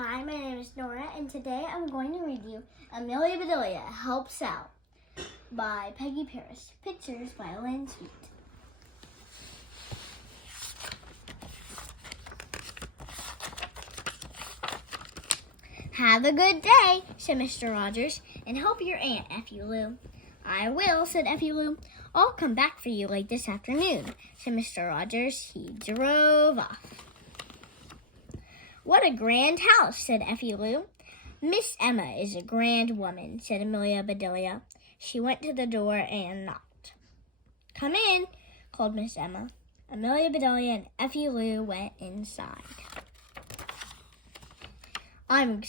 Hi, my name is Norah, and today I'm going to read you Amelia Bedelia Helps Out by Peggy Parish. Pictures by Lynn. Have a good day, said Mr. Rogers, and help your Aunt, Effie Lou. I will, said Effie Lou. I'll come back for you late this afternoon, said Mr. Rogers. He drove off. What a grand house, said Effie Lou. Miss Emma is a grand woman, said Amelia Bedelia. She went to the door and knocked. Come in, called Miss Emma. Amelia Bedelia and Effie Lou went inside. I'm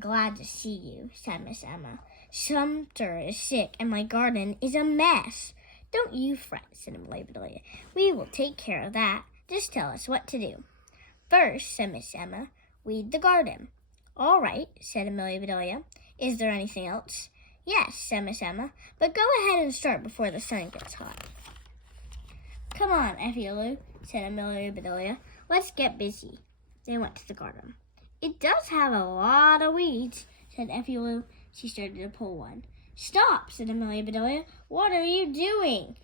glad to see you, said Miss Emma. Sumter is sick and my garden is a mess. Don't you fret, said Amelia Bedelia. We will take care of that. Just tell us what to do. First, said Miss Emma, weed the garden. All right, said Amelia Bedelia. Is there anything else? Yes, said Miss Emma, but go ahead and start before the sun gets hot. Come on, Effie Lou, said Amelia Bedelia. Let's get busy. They went to the garden. It does have a lot of weeds, said Effie Lou. She started to pull one. Stop, said Amelia Bedelia. What are you doing?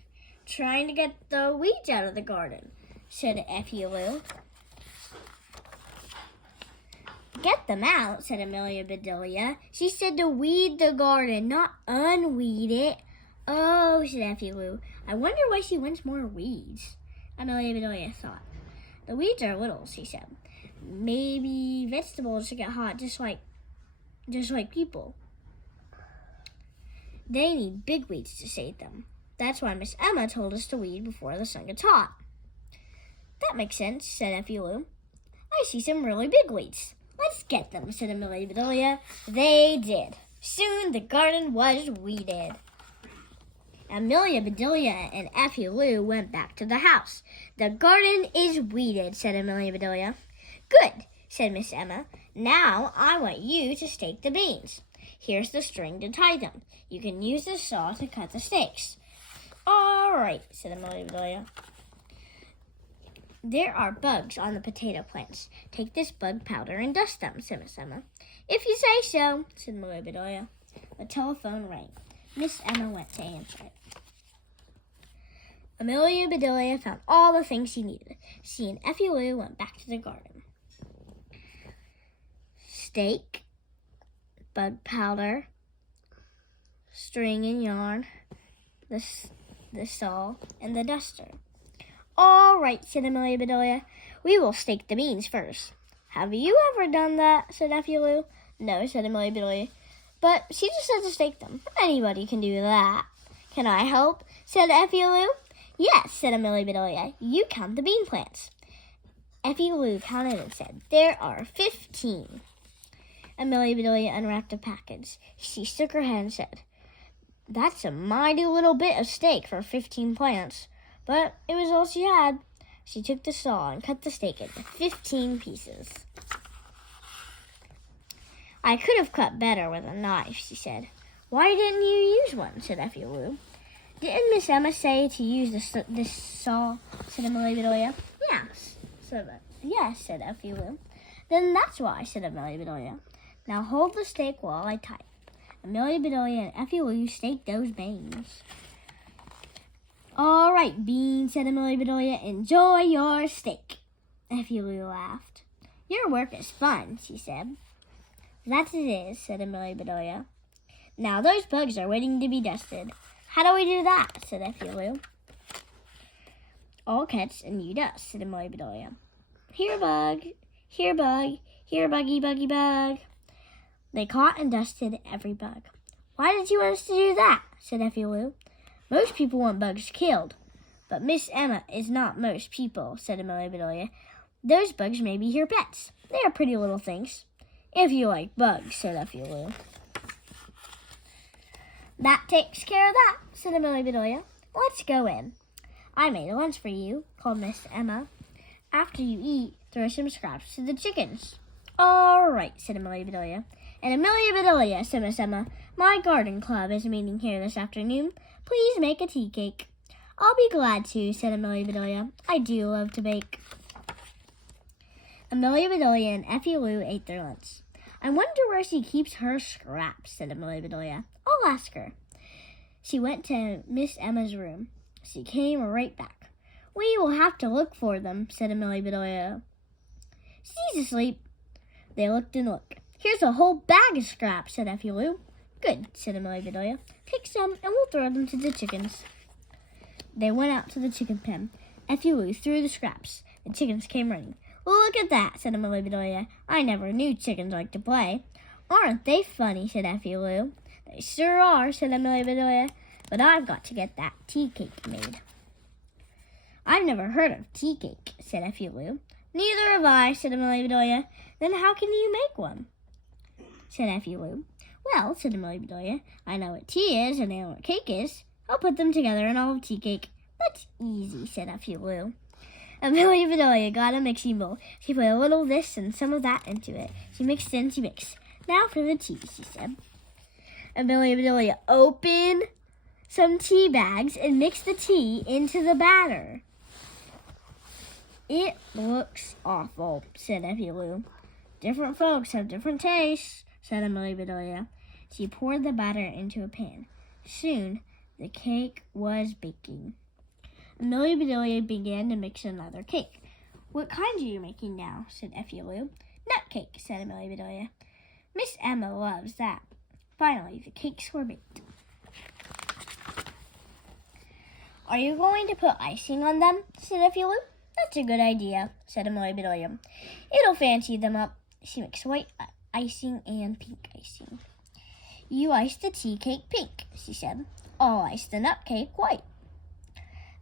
Trying to get the weeds out of the garden, said Effie Lou. Get them out, said Amelia Bedelia. She said to weed the garden, not unweed it. Oh, said Effie Lou. I wonder why she wants more weeds. Amelia Bedelia thought. The weeds are little, she said. Maybe vegetables get hot just like people. They need big weeds to save them. That's why Miss Emma told us to weed before the sun gets hot. That makes sense, said Effie Lou. I see some really big weeds. Let's get them, said Amelia Bedelia. They did. Soon the garden was weeded. Amelia Bedelia and Effie Lou went back to the house. The garden is weeded, said Amelia Bedelia. Good, said Miss Emma. Now I want you to stake the beans. Here's the string to tie them. You can use the saw to cut the stakes. All right, said Amelia Bedelia. There are bugs on the potato plants. Take this bug powder and dust them, said Miss Emma. If you say so, said Amelia Bedelia. The telephone rang. Miss Emma went to answer it. Amelia Bedelia found all the things she needed. She and Effie Lou went back to the garden. Stake, bug powder, string and yarn, the saw, and the duster. All right, said Amelia Bedelia. We will stake the beans first. Have you ever done that, said Effie Lou. No, said Amelia Bedelia. But she just said to stake them. Anybody can do that. Can I help, said Effie Lou. Yes, said Amelia Bedelia. You count the bean plants. Effie Lou counted and said, There are 15. Amelia Bedelia unwrapped a package. She shook her head and said, That's a mighty little bit of stake for 15 plants. But it was all she had. She took the saw and cut the stake into 15 pieces. I could have cut better with a knife, she said. Why didn't you use one, said Effie Lou. Didn't Miss Emma say to use this saw, said Amelia Bedelia. Yes, said Effie Lou. Then that's why, said Amelia Bedelia. Now hold the stake while I tie it. Amelia Bedelia and Effie Lou staked those beans. All right, beans, said Amelia Bedelia. Enjoy your steak. Effie Lou laughed. Your work is fun, she said. That it is, said Amelia Bedelia. Now those bugs are waiting to be dusted. How do we do that, said Effie Lou. I'll catch and you dust, said Amelia Bedelia. Here, bug, here, buggy, buggy, bug. They caught and dusted every bug. Why did you want us to do that, said Effie Lou. Most people want bugs killed, but Miss Emma is not most people, said Amelia Bedelia. Those bugs may be her pets. They are pretty little things. If you like bugs, said Effie Lou. That takes care of that, said Amelia Bedelia. Let's go in. I made a lunch for you, called Miss Emma. After you eat, throw some scraps to the chickens. All right, said Amelia Bedelia. And Amelia Bedelia, said Miss Emma, my garden club is meeting here this afternoon. Please make a tea cake. I'll be glad to, said Amelia Bedelia. I do love to bake. Amelia Bedelia and Effie Lou ate their lunch. I wonder where she keeps her scraps, said Amelia Bedelia. I'll ask her. She went to Miss Emma's room. She came right back. We will have to look for them, said Amelia Bedelia. She's asleep. They looked and looked. Here's a whole bag of scraps, said Effie Lou. Good, said Amelia Bedelia. Pick some and we'll throw them to the chickens. They went out to the chicken pen. Effie Lou threw the scraps. The chickens came running. Look at that, said Amelia Bedelia. I never knew chickens liked to play. Aren't they funny, said Effie Lou. They sure are, said Amelia Bedelia. But I've got to get that tea cake made. I've never heard of tea cake, said Effie Lou. Neither have I, said Amelia Bedelia. Then how can you make one? Said Effie Lou. Well, said Amelia Bedelia, I know what tea is and I know what cake is. I'll put them together and I'll have tea cake. That's easy, said Effie Lou. Amelia Bedelia got a mixing bowl. She put a little of this and some of that into it. She mixed and she mixed. Now for the tea, she said. Amelia Bedelia opened some tea bags and mixed the tea into the batter. It looks awful, said Effie Lou. Different folks have different tastes, said Amelia Bedelia. She poured the batter into a pan. Soon, the cake was baking. Amelia Bedelia began to mix another cake. What kind are you making now? Said Effie Lou. Nut cake, said Amelia Bedelia. Miss Emma loves that. Finally, the cakes were baked. Are you going to put icing on them? Said Effie Lou. That's a good idea, said Amelia Bedelia. It'll fancy them up. She mixed white icing and pink icing. You ice the tea cake pink, she said. I'll ice the nut cake white.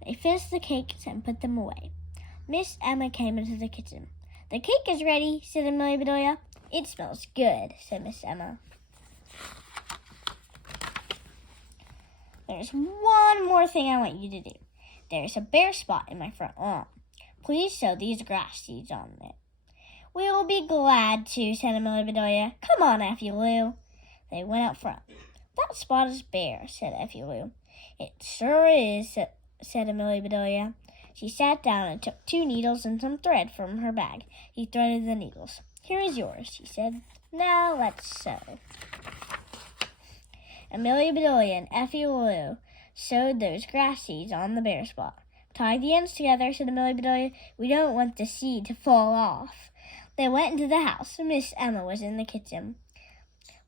They finished the cakes and put them away. Miss Emma came into the kitchen. The cake is ready, said Amelia Bedelia. It smells good, said Miss Emma. There's one more thing I want you to do. There's a bare spot in my front lawn. Please sow these grass seeds on it. We will be glad to, said Amelia Bedelia. Come on, Effie Lou. They went out front. That spot is bare, said Effie Lou. It sure is, said Amelia Bedelia. She sat down and took 2 needles and some thread from her bag. She threaded the needles. Here is yours, she said. Now let's sew. Amelia Bedelia and Effie Lou sewed those grass seeds on the bare spot. Tie the ends together, said Amelia Bedelia. We don't want the seed to fall off. They went into the house. Miss Emma was in the kitchen.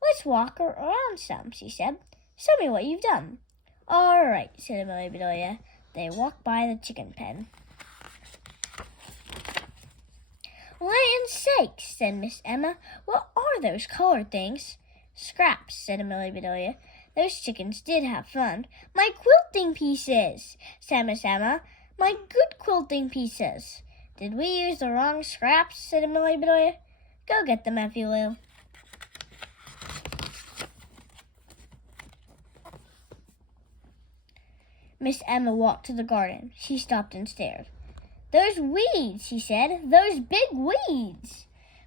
Let's walk around some, she said. Show me what you've done. All right, said Amelia Bedelia. They walked by the chicken pen. Land's sakes, said Miss Emma. What are those colored things? Scraps, said Amelia Bedelia. Those chickens did have fun. My quilting pieces, said Miss Emma. My good quilting pieces. Did we use the wrong scraps, said Amelia Bedelia. Go get them, Effie Lou. Miss Emma walked to the garden. She stopped and stared. Those weeds, she said. Those big weeds.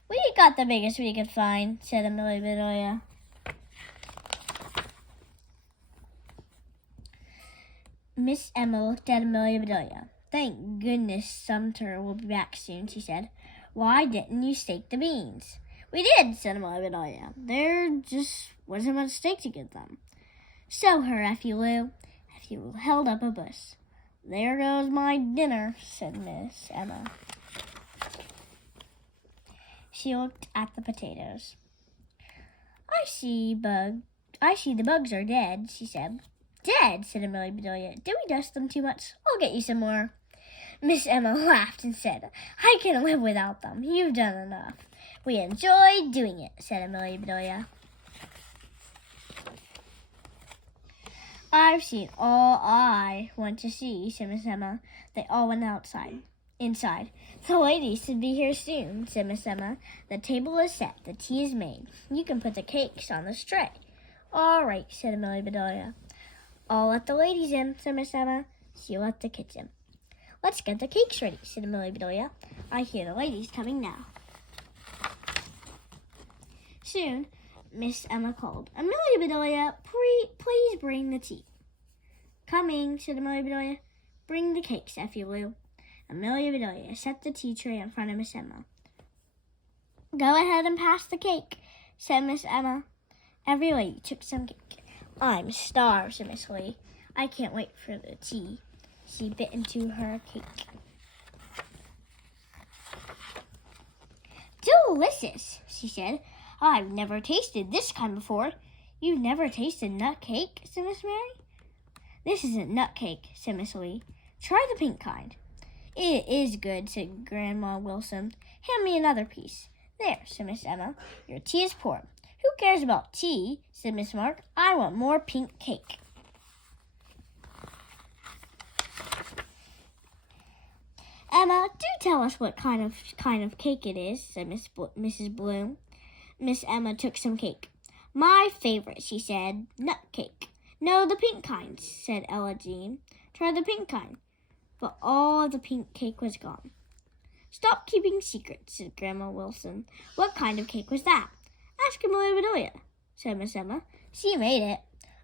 We got the biggest we could find, said Amelia Bedelia. Miss Emma looked at Amelia Bedelia. Thank goodness Sumter will be back soon, she said. Why didn't you stake the beans? We did, said Amelia Bedelia. There just wasn't much stake to give them. Sow her, Effie Lou. Effie Lou held up a bush. There goes my dinner, said Miss Emma. She looked at the potatoes. I see the bugs are dead, she said. Dead, said Amelia Bedelia. Did we dust them too much? I'll get you some more. Miss Emma laughed and said, I can live without them. You've done enough. We enjoyed doing it, said Amelia Bedelia. I've seen all I want to see, said Miss Emma. They all went inside. The ladies should be here soon, said Miss Emma. The table is set. The tea is made. You can put the cakes on this tray. All right, said Amelia Bedelia. I'll let the ladies in, said Miss Emma. She left the kitchen. Let's get the cakes ready, said Amelia Bedelia. I hear the ladies coming now. Soon, Miss Emma called. Amelia Bedelia, please bring the tea. Coming, said Amelia Bedelia. Bring the cakes, Effie Lou. Amelia Bedelia set the tea tray in front of Miss Emma. Go ahead and pass the cake, said Miss Emma. Every lady took some cake. I'm starved, said Miss Lee. I can't wait for the tea. She bit into her cake. Delicious, she said. I've never tasted this kind before. You've never tasted nut cake, said Miss Mary. This isn't nut cake, said Miss Lee. Try the pink kind. It is good, said Grandma Wilson. Hand me another piece. There, said Miss Emma. Your tea is poured. Who cares about tea, said Miss Mark. I want more pink cake. Emma, do tell us what kind of cake it is, said Mrs. Bloom. Miss Emma took some cake. My favorite, she said, nut cake. No, the pink kind, said Ella Jean. Try the pink kind. But all the pink cake was gone. Stop keeping secrets, said Grandma Wilson. What kind of cake was that? Ask Amelia Bedelia, said Miss Emma. She made it.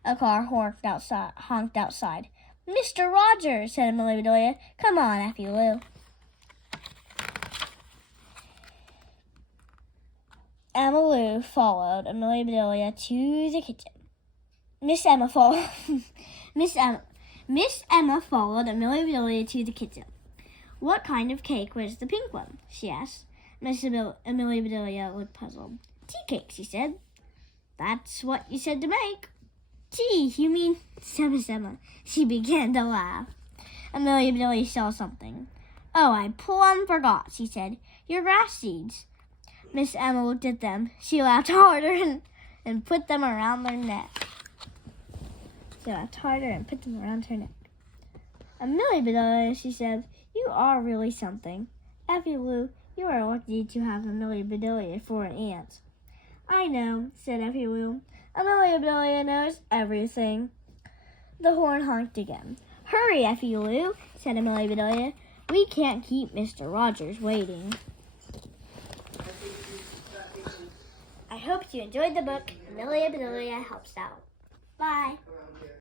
A car honked outside. Mr. Rogers, said Amelia Bedelia. Come on, Effie Lou. Emma Lou followed Amelia Bedelia to the kitchen. Miss Emma followed Amelia Bedelia to the kitchen. What kind of cake was the pink one? She asked. Amelia Bedelia looked puzzled. Tea cake, she said. That's what you said to make. Tea, you mean? Said Miss Emma. She began to laugh. Amelia Bedelia saw something. Oh, I plumb forgot, she said. Your grass seeds. Miss Emma looked at them. She laughed harder and put them around their neck. Amelia Bedelia, she said, you are really something. Effie Lou, you are lucky to have Amelia Bedelia for an aunt. I know, said Effie Lou. Amelia Bedelia knows everything. The horn honked again. Hurry, Effie Lou, said Amelia Bedelia. We can't keep Mr. Rogers waiting. I hope you enjoyed the book. Amelia Bedelia helps out. Bye.